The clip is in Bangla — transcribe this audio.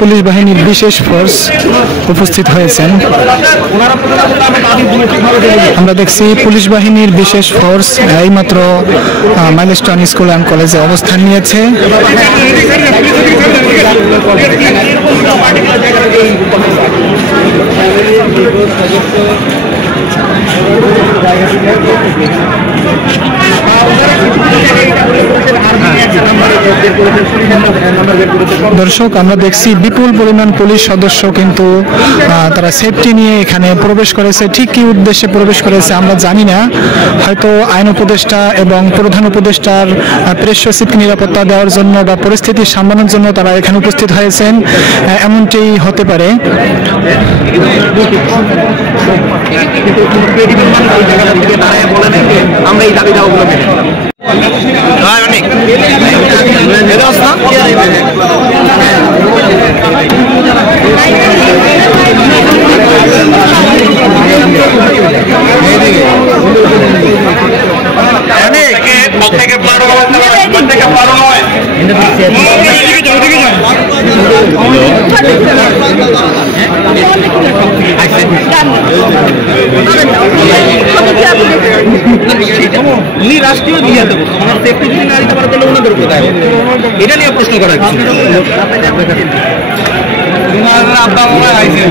পুলিশ বাহিনীর বিশেষ ফোর্স উপস্থিত হয়েছেন। আমরা দেখছি পুলিশ বাহিনীর বিশেষ ফোর্স এইমাত্র মাইলস্টোন স্কুল অ্যান্ড কলেজে অবস্থান নিয়েছে। দর্শক, আমরা দেখছি বিপুল পরিমাণ পুলিশ সদস্য কিন্তু তারা সেফটি নিয়ে এখানে প্রবেশ করেছে। ঠিক কি উদ্দেশ্যে প্রবেশ করেছে আমরা জানি না, হয়তো আইন উপদেষ্টা এবং প্রধান উপদেষ্টার প্রেস সচিবকে নিরাপত্তা দেওয়ার জন্য বা পরিস্থিতি সামলানোর জন্য তারা এখানে উপস্থিত হয়েছেন, এমনটি হতে পারে। আমরা এই দাবি দাওয়াগুলো উনি রাষ্ট্রীয় দিয়াতে আমার সেফটি যদি না দিতে পারে তাহলে ওনাদের কোথায় এটা নিয়ে প্রশ্ন করা আব্বা মামা আইসেন